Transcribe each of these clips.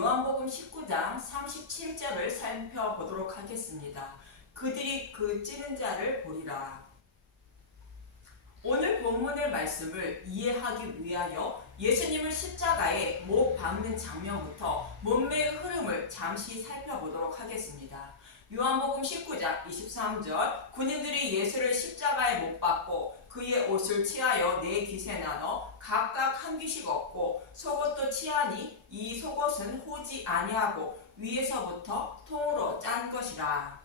요한복음 19장 37절을 살펴보도록 하겠습니다. 그들이 그 찌른 자를 보리라. 오늘 본문의 말씀을 이해하기 위하여 예수님을 십자가에 못 박는 장면부터 문맥의 흐름을 잠시 살펴보도록 하겠습니다. 요한복음 19장 23절 군인들이 예수를 십자가에 못 박고 그의 옷을 치하여 네 깃에 나눠 각각 한 깃씩 얻고 속옷도 치하니 이 속옷은 호지 아니하고 위에서부터 통으로 짠 것이라.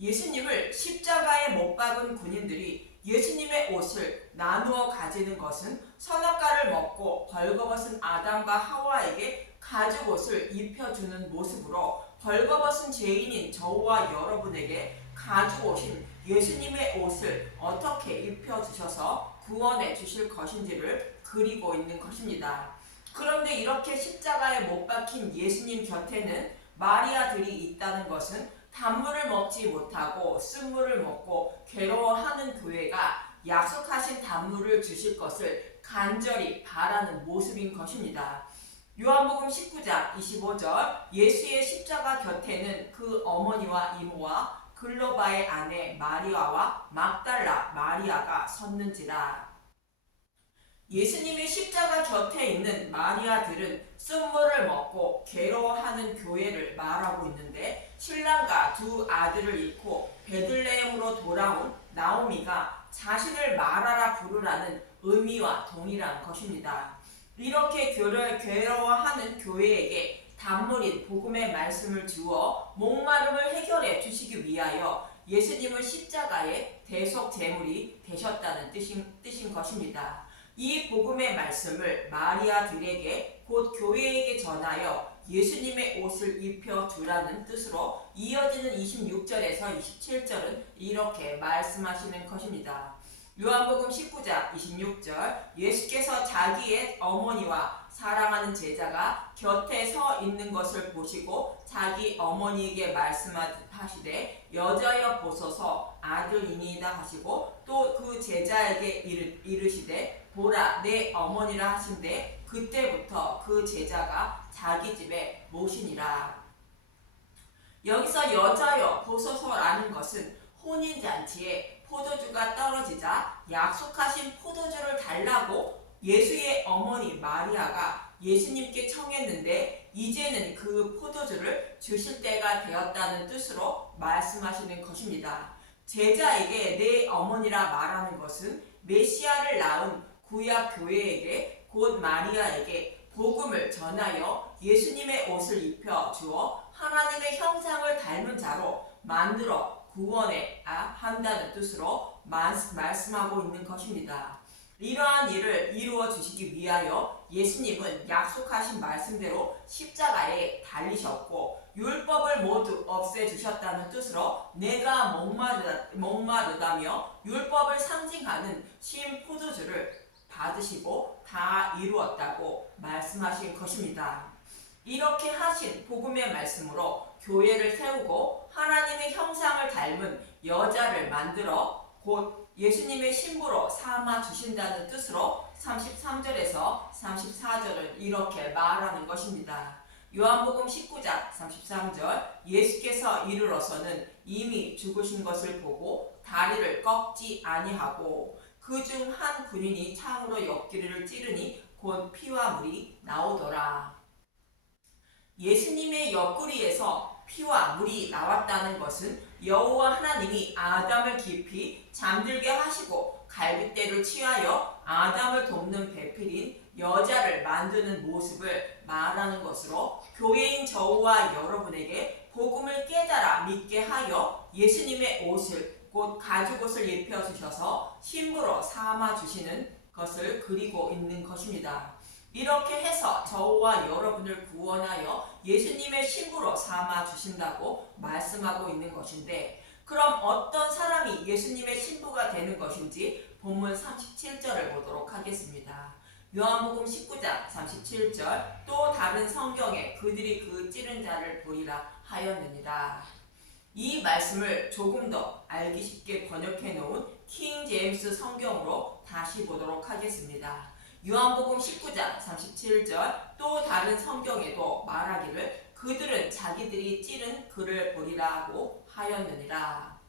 예수님을 십자가에 못 박은 군인들이 예수님의 옷을 나누어 가지는 것은 선악과를 먹고 벌거벗은 아담과 하와에게 가죽옷을 입혀주는 모습으로 벌거벗은 죄인인 저와 여러분에게 가죽옷인 예수님의 옷을 어떻게 입혀주셔서 구원해 주실 것인지를 그리고 있는 것입니다. 그런데 이렇게 십자가에 못 박힌 예수님 곁에는 마리아들이 있다는 것은 단물을 먹지 못하고 쓴물을 먹고 괴로워하는 교회가 약속하신 단물을 주실 것을 간절히 바라는 모습인 것입니다. 요한복음 19장 25절 예수의 십자가 곁에는 그 어머니와 이모와 글로바의 아내 마리아와 막달라 마리아가 섰는지라. 예수님의 십자가 곁에 있는 마리아들은 쓴물을 먹고 괴로워하는 교회를 말하고 있는데 신랑과 두 아들을 잃고 베들레헴으로 돌아온 나오미가 자신을 마라라 부르라는 의미와 동일한 것입니다. 이렇게 괴로워하는 교회에게 단물인 복음의 말씀을 주어 목마름을 해결해 주시기 위하여 예수님은 십자가의 대속 제물이 되셨다는 뜻인 것입니다. 이 복음의 말씀을 마리아들에게 곧 교회에게 전하여 예수님의 옷을 입혀주라는 뜻으로 이어지는 26절에서 27절은 이렇게 말씀하시는 것입니다. 요한복음 19장 26절 예수께서 자기의 어머니와 사랑하는 제자가 곁에 서 있는 것을 보시고 자기 어머니에게 말씀하시되 여자여 보소서 아들이니이다 하시고 또 그 제자에게 이르시되 보라 내 어머니라 하신데 그때부터 그 제자가 자기 집에 모시니라. 여기서 여자여 보소서라는 것은 혼인잔치에 포도주가 떨어지자 약속하신 포도주를 달라고 예수의 어머니 마리아가 예수님께 청했는데 이제는 그 포도주를 주실 때가 되었다는 뜻으로 말씀하시는 것입니다. 제자에게 내 어머니라 말하는 것은 메시아를 낳은 구약 교회에게 곧 마리아에게 복음을 전하여 예수님의 옷을 입혀 주어 하나님의 형상을 닮은 자로 만들어 구원해 한다는 뜻으로 말씀하고 있는 것입니다. 이러한 일을 이루어 주시기 위하여 예수님은 약속하신 말씀대로 십자가에 달리셨고 율법을 모두 없애주셨다는 뜻으로 내가 목마르다며 율법을 상징하는 신 포도주를 받으시고 다 이루었다고 말씀하신 것입니다. 이렇게 하신 복음의 말씀으로 교회를 세우고 하나님의 형상을 닮은 여자를 만들어 곧 예수님의 신부로 삼아 주신다는 뜻으로 33절에서 34절을 이렇게 말하는 것입니다. 요한복음 19장 33절 예수께서 이르러서는 이미 죽으신 것을 보고 다리를 꺾지 아니하고 그중 한 군인이 창으로 옆구리를 찌르니 곧 피와 물이 나오더라. 예수님의 옆구리에서 피와 물이 나왔다는 것은 여호와 하나님이 아담을 깊이 잠들게 하시고 갈빗대를 취하여 아담을 돕는 배필인 여자를 만드는 모습을 말하는 것으로 교회인 저와 여러분에게 복음을 깨달아 믿게 하여 예수님의 옷을 곧 가죽옷을 입혀주셔서 신부로 삼아주시는 것을 그리고 있는 것입니다. 이렇게 해서 저와 여러분을 구원하여 예수님의 신부로 삼아 주신다고 말씀하고 있는 것인데 그럼 어떤 사람이 예수님의 신부가 되는 것인지 본문 37절을 보도록 하겠습니다. 요한복음 19장 37절 또 다른 성경에 그들이 그 찌른 자를 보리라 하였느니라. 이 말씀을 조금 더 알기 쉽게 번역해 놓은 킹 제임스 성경으로 다시 보도록 하겠습니다. 요한복음 19장 37절 또 다른 성경에도 말하기를 그들은 자기들이 찌른 그를 보리라고 하였느니라.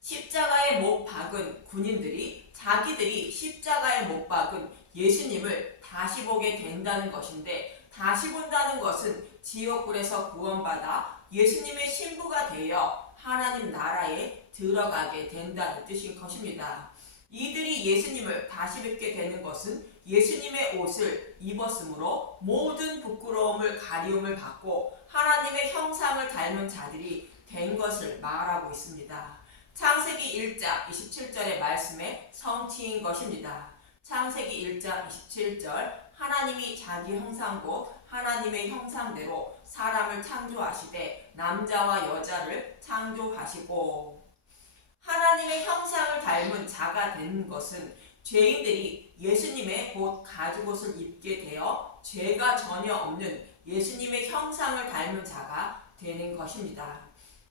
십자가에 못 박은 군인들이 자기들이 십자가에 못 박은 예수님을 다시 보게 된다는 것인데, 다시 본다는 것은 지옥불에서 구원받아 예수님의 신부가 되어 하나님 나라에 들어가게 된다는 뜻인 것입니다. 이들이 예수님을 다시 뵙게 되는 것은 예수님의 옷을 입었으므로 모든 부끄러움을 가리움을 받고 하나님의 형상을 닮은 자들이 된 것을 말하고 있습니다. 창세기 1장 27절의 말씀의 성취인 것입니다. 창세기 1장 27절 하나님이 자기 형상고 하나님의 형상대로 사람을 창조하시되 남자와 여자를 창조하시고, 하나님의 형상을 닮은 자가 된 것은 죄인들이 예수님의 곧 가죽옷을 입게 되어 죄가 전혀 없는 예수님의 형상을 닮은 자가 되는 것입니다.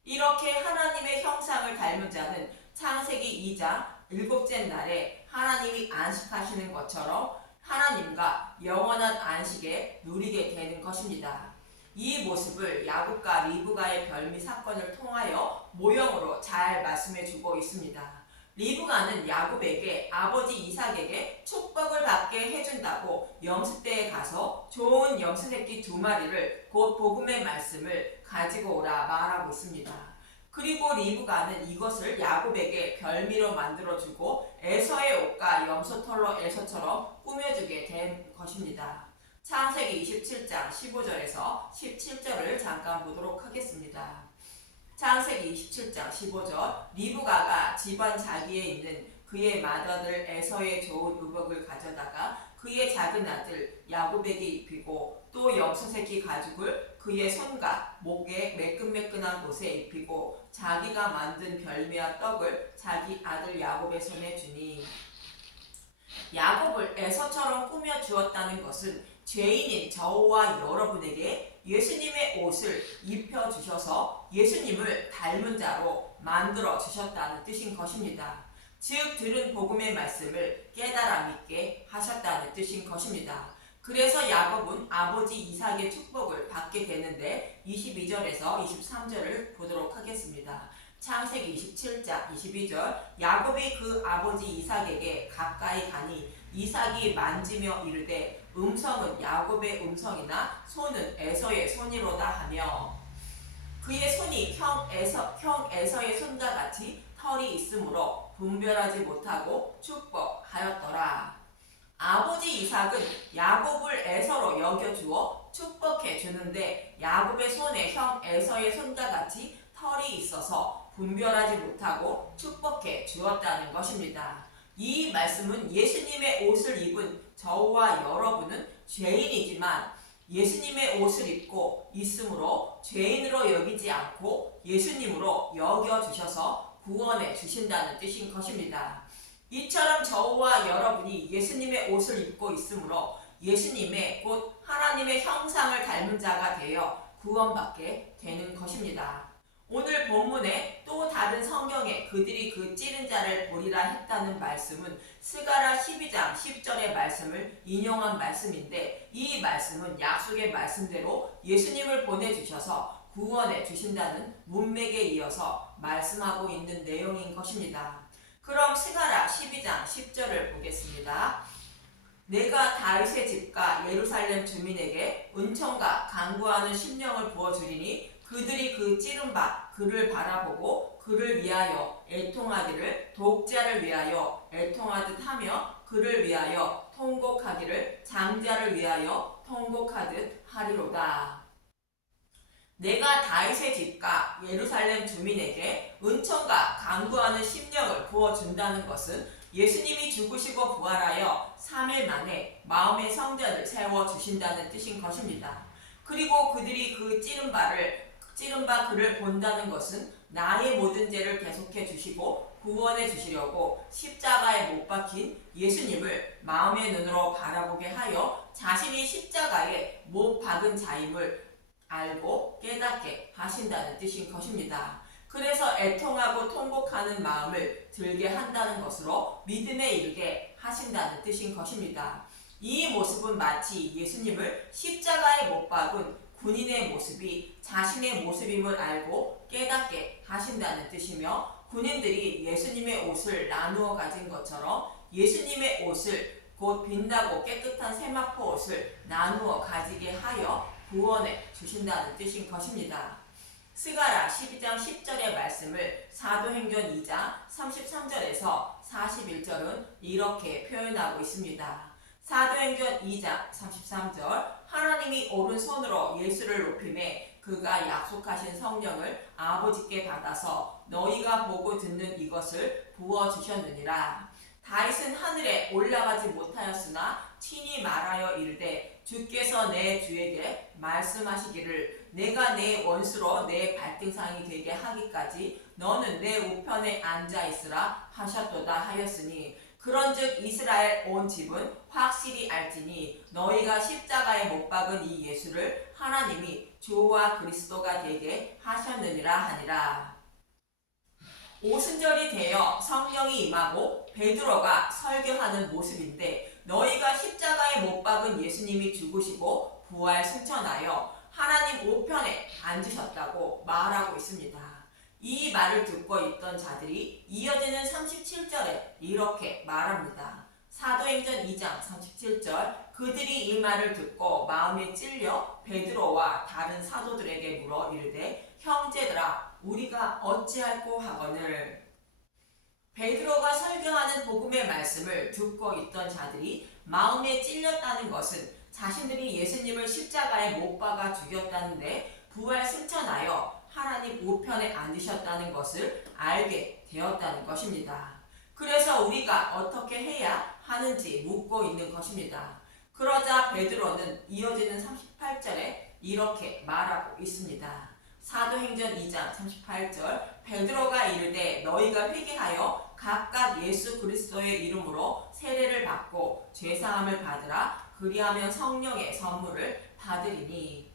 이렇게 하나님의 형상을 닮은 자는 창세기 2장 일곱째 날에 하나님이 안식하시는 것처럼 하나님과 영원한 안식에 누리게 되는 것입니다. 이 모습을 야곱과 리브가의 별미 사건을 통하여 모형으로 잘 말씀해 주고 있습니다. 리브가는 야곱에게 아버지 이삭에게 축복을 받게 해준다고 염소떼에 가서 좋은 염소 새끼 2마리를 곧 복음의 말씀을 가지고 오라 말하고 있습니다. 그리고 리브가는 이것을 야곱에게 별미로 만들어주고 에서의 옷과 염소털로 에서처럼 꾸며주게 된 것입니다. 창세기 27장 15절에서 17절을 잠깐 보도록 하겠습니다. 창세기 27장 15절 리브가가 집안 자기에 있는 그의 맏아들 에서의 좋은 의복을 가져다가 그의 작은 아들 야곱에게 입히고 또 염소새끼 가죽을 그의 손과 목에 매끈매끈한 곳에 입히고 자기가 만든 별미와 떡을 자기 아들 야곱의 손에 주니, 야곱을 에서처럼 꾸며 주었다는 것은 죄인인 저와 여러분에게 예수님의 옷을 입혀 주셔서 예수님을 닮은 자로 만들어 주셨다는 뜻인 것입니다. 즉 들은 복음의 말씀을 깨달아 믿게 하셨다는 뜻인 것입니다. 그래서 야곱은 아버지 이삭의 축복을 받게 되는데 22절에서 23절을 보도록 하겠습니다. 창세기 27장 22절 야곱이 그 아버지 이삭에게 가까이 가니 이삭이 만지며 이르되 음성은 야곱의 음성이나 손은 에서의 손이로다 하며, 그의 손이 형 에서의 손과 같이 털이 있으므로 분별하지 못하고 축복하였더라. 아버지 이삭은 야곱을 에서로 여겨주어 축복해 주는데 야곱의 손에 형 에서의 손과 같이 털이 있어서 분별하지 못하고 축복해 주었다는 것입니다. 이 말씀은 예수님의 옷을 입은 저와 여러분은 죄인이지만 예수님의 옷을 입고 있으므로 죄인으로 여기지 않고 예수님으로 여겨주셔서 구원해 주신다는 뜻인 것입니다. 이처럼 저와 여러분이 예수님의 옷을 입고 있으므로 예수님의 곧 하나님의 형상을 닮은 자가 되어 구원받게 되는 것입니다. 오늘 본문에 또 다른 성경에 그들이 그 찌른 자를 보리라 했다는 말씀은 스가랴 12장 10절의 말씀을 인용한 말씀인데, 이 말씀은 약속의 말씀대로 예수님을 보내주셔서 구원해 주신다는 문맥에 이어서 말씀하고 있는 내용인 것입니다. 그럼 스가랴 12장 10절을 보겠습니다. 내가 다윗의 집과 예루살렘 주민에게 은총과 간구하는 심령을 부어주리니 그들이 그 찌른 바 그를 바라보고 그를 위하여 애통하기를 독자를 위하여 애통하듯 하며 그를 위하여 통곡하기를 장자를 위하여 통곡하듯 하리로다. 내가 다윗의 집과 예루살렘 주민에게 은총과 간구하는 심령을 부어준다는 것은 예수님이 죽으시고 부활하여 3일 만에 마음의 성전을 세워주신다는 뜻인 것입니다. 그리고 그들이 그 찌른 바 그를 본다는 것은 나의 모든 죄를 계속해 주시고 구원해 주시려고 십자가에 못 박힌 예수님을 마음의 눈으로 바라보게 하여 자신이 십자가에 못 박은 자임을 알고 깨닫게 하신다는 뜻인 것입니다. 그래서 애통하고 통곡하는 마음을 들게 한다는 것으로 믿음에 이르게 하신다는 뜻인 것입니다. 이 모습은 마치 예수님을 십자가에 못 박은 군인의 모습이 자신의 모습임을 알고 깨닫게 하신다는 뜻이며, 군인들이 예수님의 옷을 나누어 가진 것처럼 예수님의 옷을, 곧 빛나고 깨끗한 세마포 옷을 나누어 가지게 하여 구원해 주신다는 뜻인 것입니다. 스가랴 12장 10절의 말씀을 사도행전 2장 33절에서 41절은 이렇게 표현하고 있습니다. 사도행전 2장 33절, 하나님이 오른손으로 예수를 높이매 그가 약속하신 성령을 아버지께 받아서 너희가 보고 듣는 이것을 부어주셨느니라. 다윗은 하늘에 올라가지 못하였으나 친히 말하여 이르되 주께서 내 주에게 말씀하시기를 내가 내 원수로 내 발등상이 되게 하기까지 너는 내 우편에 앉아 있으라 하셨도다 하였으니, 그런즉 이스라엘 온 집은 확실히 알지니 너희가 십자가에 못 박은 이 예수를 하나님이 주와 그리스도가 되게 하셨느니라 하니라. 오순절이 되어 성령이 임하고 베드로가 설교하는 모습인데, 너희가 십자가에 못 박은 예수님이 죽으시고 부활 승천하여 하나님 우편에 앉으셨다고 말하고 있습니다. 이 말을 듣고 있던 자들이 이어지는 37절에 이렇게 말합니다. 사도행전 2장 37절, 그들이 이 말을 듣고 마음에 찔려 베드로와 다른 사도들에게 물어 이르되 형제들아 우리가 어찌할꼬 하거늘. 베드로가 설교하는 복음의 말씀을 듣고 있던 자들이 마음에 찔렸다는 것은 자신들이 예수님을 십자가에 못 박아 죽였다는데 부활 승천하여 하나님 우편에 앉으셨다는 것을 알게 되었다는 것입니다. 그래서 우리가 어떻게 해야 하는지 묻고 있는 것입니다. 그러자 베드로는 이어지는 38절에 이렇게 말하고 있습니다. 사도행전 2장 38절, 베드로가 이르되 너희가 회개하여 각각 예수 그리스도의 이름으로 세례를 받고 죄사함을 받으라. 그리하면 성령의 선물을 받으리니.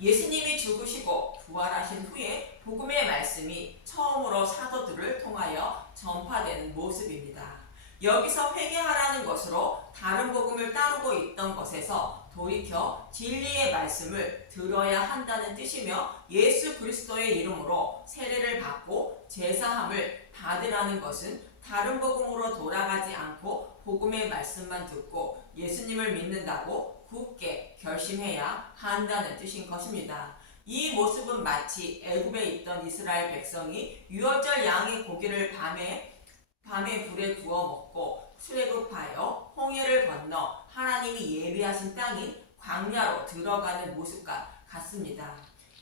예수님이 죽으시고 부활하신 후에 복음의 말씀이 처음으로 사도들을 통하여 전파되는 모습입니다. 여기서 회개하라는 것으로 다른 복음을 따르고 있던 것에서 돌이켜 진리의 말씀을 들어야 한다는 뜻이며, 예수 그리스도의 이름으로 세례를 받고 제사함을 받으라는 것은 다른 복음으로 돌아가지 않고 복음의 말씀만 듣고 예수님을 믿는다고 굳게 결심해야 한다는 뜻인 것입니다. 이 모습은 마치 애굽에 있던 이스라엘 백성이 유월절 양의 고기를 밤에 불에 구워 먹고 출애굽하여 홍해를 건너 하나님이 예비하신 땅인 광야로 들어가는 모습과 같습니다.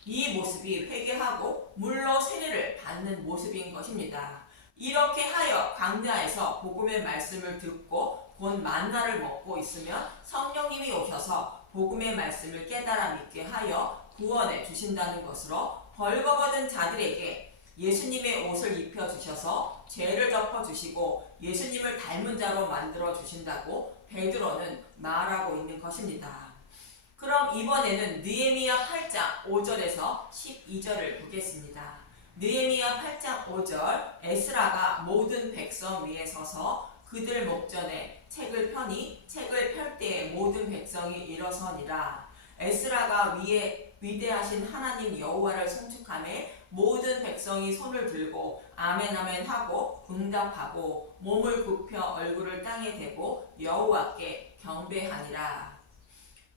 이 모습이 회개하고 물로 세례를 받는 모습인 것입니다. 이렇게 하여 광야에서 복음의 말씀을 듣고 곧 만나를 먹고 있으면 성령님이 오셔서 복음의 말씀을 깨달아 믿게 하여 구원해 주신다는 것으로, 벌거벗은 자들에게 예수님의 옷을 입혀주셔서 죄를 덮어주시고 예수님을 닮은 자로 만들어 주신다고 베드로는 말하고 있는 것입니다. 그럼 이번에는 느헤미야 8장 5절에서 12절을 보겠습니다. 느헤미야 8장 5절, 에스라가 모든 백성 위에 서서 그들 목전에 책을 펴니 책을 펼 때에 모든 백성이 일어서니라. 에스라가 위대하신 하나님 여호와를 송축하며 모든 백성이 손을 들고 아멘 아멘 하고 응답하고 몸을 굽혀 얼굴을 땅에 대고 여호와께 경배하니라.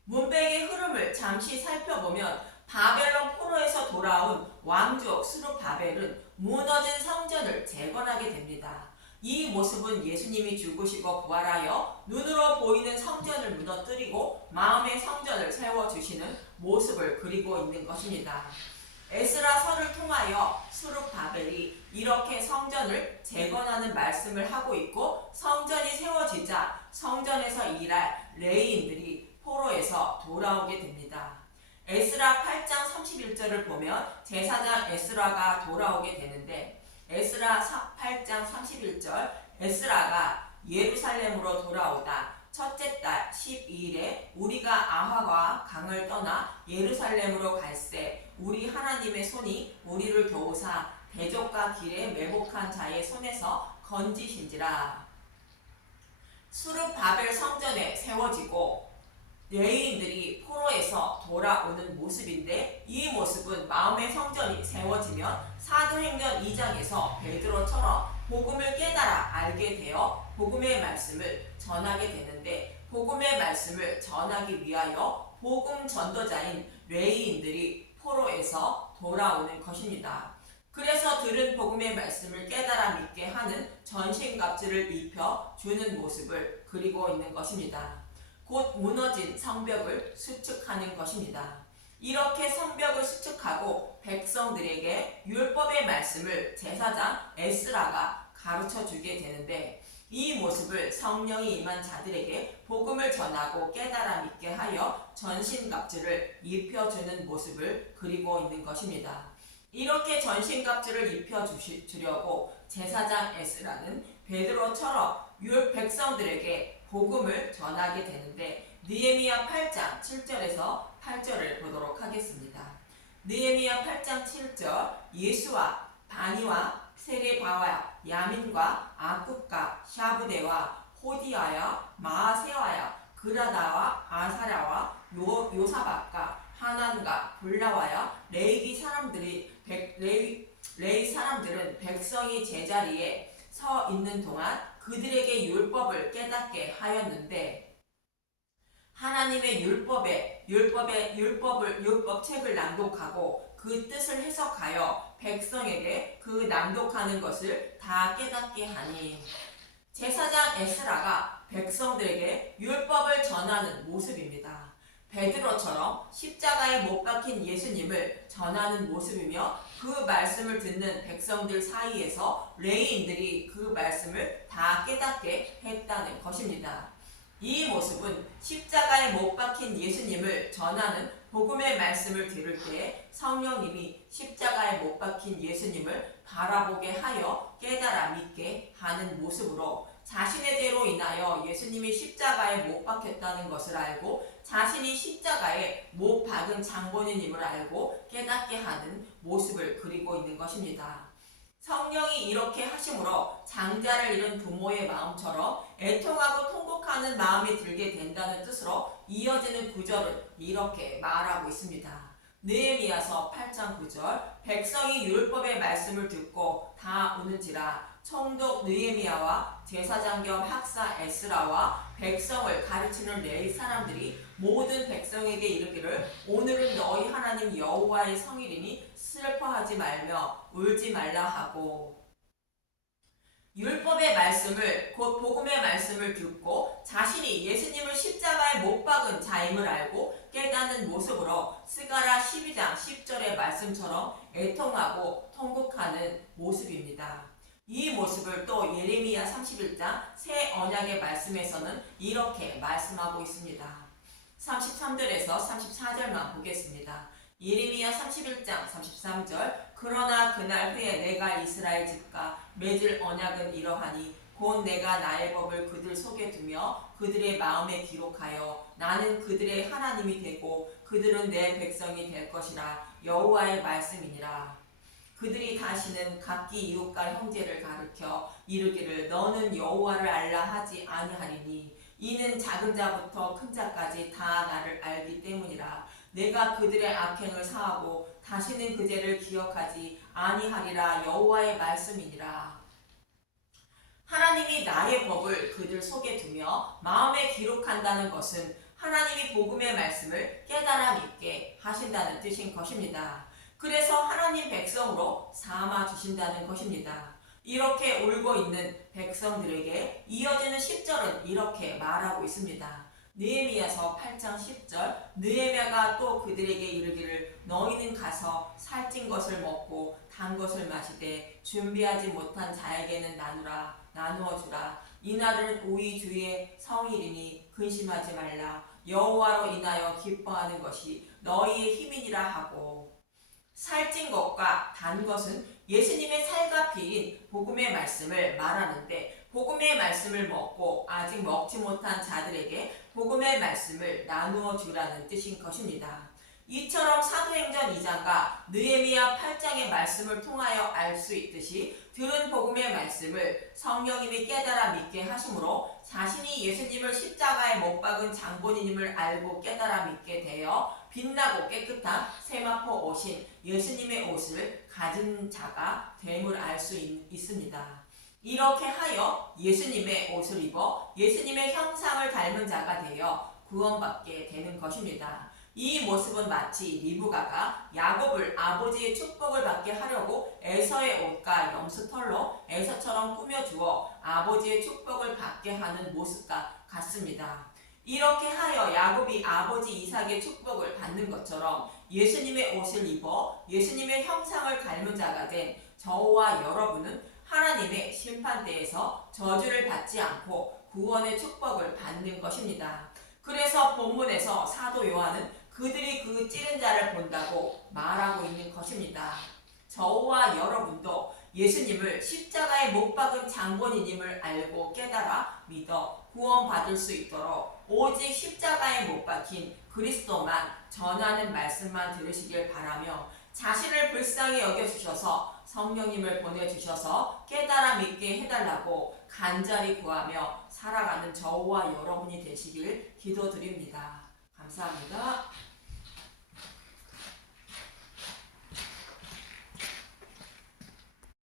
문맥의 흐름을 잠시 살펴보면 바벨론 포로에서 돌아온 왕족 스룹바벨은 무너진 성전을 재건하게 됩니다. 이 모습은 예수님이 죽으시고 부활하여 눈으로 보이는 성전을 무너뜨리고 마음의 성전을 세워주시는 모습을 그리고 있는 것입니다. 에스라서를 통하여 스룹바벨이 이렇게 성전을 재건하는 말씀을 하고 있고, 성전이 세워지자 성전에서 일할 레위인들이 포로에서 돌아오게 됩니다. 에스라 8장 31절을 보면 제사장 에스라가 돌아오게 되는데, 에스라 8장 31절, 에스라가 예루살렘으로 돌아오다 첫째 달 12일에 우리가 아하와 강을 떠나 예루살렘으로 갈새 우리 하나님의 손이 우리를 도우사 대적과 길에 매복한 자의 손에서 건지신지라. 수르 바벨 성전에 세워지고 레위인들이 포로에서 돌아오는 모습인데, 이 모습은 마음의 성전이 세워지면 사도행전 2장에서 베드로처럼 복음을 깨달아 알게 되어 복음의 말씀을 전하게 되는데, 복음의 말씀을 전하기 위하여 복음 전도자인 레위인들이 포로에서 돌아오는 것입니다. 그래서 들은 복음의 말씀을 깨달아 믿게 하는 전신갑주를 입혀 주는 모습을 그리고 있는 것입니다. 곧 무너진 성벽을 수축하는 것입니다. 이렇게 성벽을 수축하고 백성들에게 율법의 말씀을 제사장 에스라가 가르쳐 주게 되는데, 이 모습을 성령이 임한 자들에게 복음을 전하고 깨달아 믿게 하여 전신갑주를 입혀주는 모습을 그리고 있는 것입니다. 이렇게 전신갑주를 입혀주려고 제사장 에스라는 베드로처럼 백성들에게 복음을 전하게 되는데, 느헤미야 8장 7절에서 8절을 보도록 하겠습니다. 느헤미야 8장 7절. 예수와 바니와 세레바와 야민과 아굽과 샤브데와 호디아야 마아세와야 그라다와 아사랴와 요사박과 하난과 불라와야 레위 사람들은 백성이 제자리에 서 있는 동안 그들에게 율법을 깨닫게 하였는데, 하나님의 율법책을 낭독하고 그 뜻을 해석하여 백성에게 그 낭독하는 것을 다 깨닫게 하니, 제사장 에스라가 백성들에게 율법을 전하는 모습입니다. 베드로처럼 십자가에 못 박힌 예수님을 전하는 모습이며, 그 말씀을 듣는 백성들 사이에서 레위인들이 그 말씀을 다 깨닫게 했다는 것입니다. 이 모습은 십자가에 못 박힌 예수님을 전하는 복음의 말씀을 들을 때 성령님이 십자가에 못 박힌 예수님을 바라보게 하여 깨달아 믿게 하는 모습으로, 자신의 죄로 인하여 예수님이 십자가에 못 박혔다는 것을 알고 자신이 십자가에 못 박은 장본인임을 알고 깨닫게 하는 모습을 그리고 있는 것입니다. 성령이 이렇게 하심으로 장자를 잃은 부모의 마음처럼 애통하고 통곡하는 마음이 들게 된다는 뜻으로 이어지는 구절은 이렇게 말하고 있습니다. 느헤미야서 8장 9절. 백성이 율법의 말씀을 듣고 다 우는지라. 총독 느헤미야와 제사장 겸 학사 에스라와 백성을 가르치는 레위 사람들이 모든 백성에게 이르기를, 오늘은 너희 하나님 여호와의 성일이니 슬퍼하지 말며 울지 말라 하고, 율법의 말씀을, 곧 복음의 말씀을 듣고 자신이 예수님을 십자가에 못 박은 자임을 알고 깨닫는 모습으로 스가랴 12장 10절의 말씀처럼 애통하고 통곡하는 모습입니다. 이 모습을 또 예레미야 31장 새 언약의 말씀에서는 이렇게 말씀하고 있습니다. 33절에서 34절만 보겠습니다. 예레미야 31장 33절. 그러나 그날 후에 내가 이스라엘 집과 맺을 언약은 이러하니, 곧 내가 나의 법을 그들 속에 두며 그들의 마음에 기록하여 나는 그들의 하나님이 되고 그들은 내 백성이 될 것이라. 여호와의 말씀이니라. 그들이 다시는 각기 이웃과 형제를 가르쳐 이르기를 너는 여호와를 알라 하지 아니하리니, 이는 작은 자부터 큰 자까지 다 나를 알기 때문이라. 내가 그들의 악행을 사하고 다시는 그 죄를 기억하지 아니하리라. 여호와의 말씀이니라. 하나님이 나의 법을 그들 속에 두며 마음에 기록한다는 것은 하나님이 복음의 말씀을 깨달아 믿게 하신다는 뜻인 것입니다. 그래서 하나님 백성으로 삼아 주신다는 것입니다. 이렇게 울고 있는 백성들에게 이어지는 10절은 이렇게 말하고 있습니다. 느헤미야서 8장 10절. 느헤미야가 또 그들에게 이르기를 너희는 가서 살찐 것을 먹고 단 것을 마시되 준비하지 못한 자에게는 나누어 주라. 이날은 우리 주의 성일이니 근심하지 말라. 여호와로 인하여 기뻐하는 것이 너희의 힘이니라 하고, 살찐 것과 단 것은 예수님의 살과 피인 복음의 말씀을 말하는데, 복음의 말씀을 먹고 아직 먹지 못한 자들에게 복음의 말씀을 나누어 주라는 뜻인 것입니다. 이처럼 사도행전 2장과 느헤미야 8장의 말씀을 통하여 알 수 있듯이 들은 복음의 말씀을 성령님이 깨달아 믿게 하심으로 자신이 예수님을 십자가에 못 박은 장본인임을 알고 깨달아 믿게 되어 빛나고 깨끗한 세마포 옷인 예수님의 옷을 가진 자가 됨을 알 수 있습니다. 이렇게 하여 예수님의 옷을 입어 예수님의 형상을 닮은 자가 되어 구원받게 되는 것입니다. 이 모습은 마치 리브가가 야곱을 아버지의 축복을 받게 하려고 에서의 옷과 염소털로 에서처럼 꾸며주어 아버지의 축복을 받게 하는 모습과 같습니다. 이렇게 하여 야곱이 아버지 이삭의 축복을 받는 것처럼 예수님의 옷을 입어 예수님의 형상을 닮은 자가 된 저와 여러분은 하나님의 심판대에서 저주를 받지 않고 구원의 축복을 받는 것입니다. 그래서 본문에서 사도 요한은 그들이 그 찌른 자를 본다고 말하고 있는 것입니다. 저와 여러분도 예수님을 십자가에 못 박은 장본인임을 알고 깨달아 믿어 구원받을 수 있도록 오직 십자가에 못 박힌 그리스도만 전하는 말씀만 들으시길 바라며 자신을 불쌍히 여겨주셔서 성령님을 보내주셔서 깨달아 믿게 해달라고 간절히 구하며 살아가는 저와 여러분이 되시길 기도드립니다. 감사합니다.